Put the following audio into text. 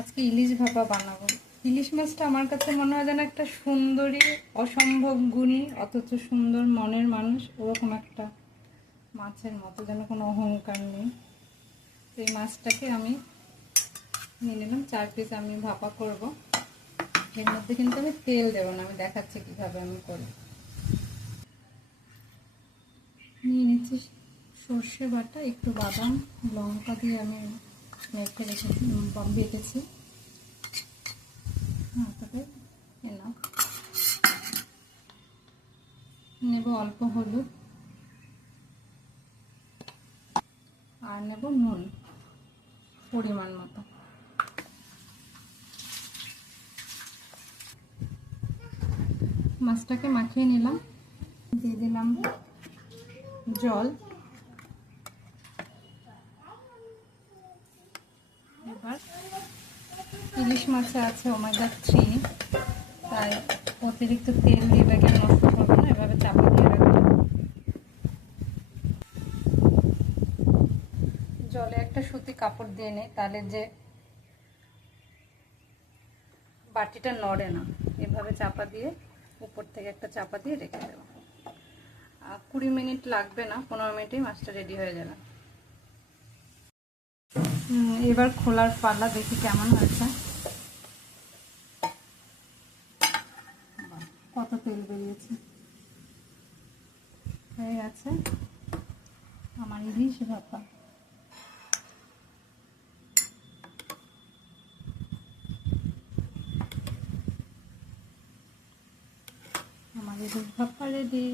আজকে ইলিশ ভাপা বানাবো। ইলিশ মাছটা আমার কাছে মনে হয় যেন একটা সুন্দরী, অসম্ভব গুণী, অথচ সুন্দর মনের মানুষ, ওরকম একটা মাছের মতো, যেন কোনো অহংকার নেই। এই মাছটাকে আমি নিয়ে নিলাম 4 পিস। আমি ভাপা করব। এর মধ্যে কিন্তু আমি তেল দেবো না, আমি দেখাচ্ছি কীভাবে আমি করি। নিয়ে নিচ্ছি সর্ষে বাটা, একটু বাদাম, লঙ্কা দিয়ে আমি মেখে রেখেছি, বেটেছি। তারপরে এলাম, নেব অল্প হলুদ আর নেব নুন পরিমাণ মতো। মাছটাকে মাখিয়ে নিলাম, দিয়ে দিলাম জল। এবার ইলিশ মাছে আছে ওমেগা 3, তাই অতিরিক্ত তেল দিয়ে এটাকে নষ্ট করবো না, এভাবে চাপা দিয়ে রাখবো। জলে একটা সুতি কাপড় দিয়ে নেই, তাহলে যে বাটিটা নড়ে না। এভাবে চাপা দিয়ে, উপর থেকে একটা চাপা দিয়ে রেখে দেবো। 20 মিনিট লাগবে না, 15 মিনিটেই মাছটা রেডি হয়ে যাবে। এবার খোলার পালা, দেখি কেমন হয়েছে। কত তেল বেরিয়েছে। হয়ে গেছে আমার ইলিশ ভাপা। আমার ইলিশ ভাপা রেডি।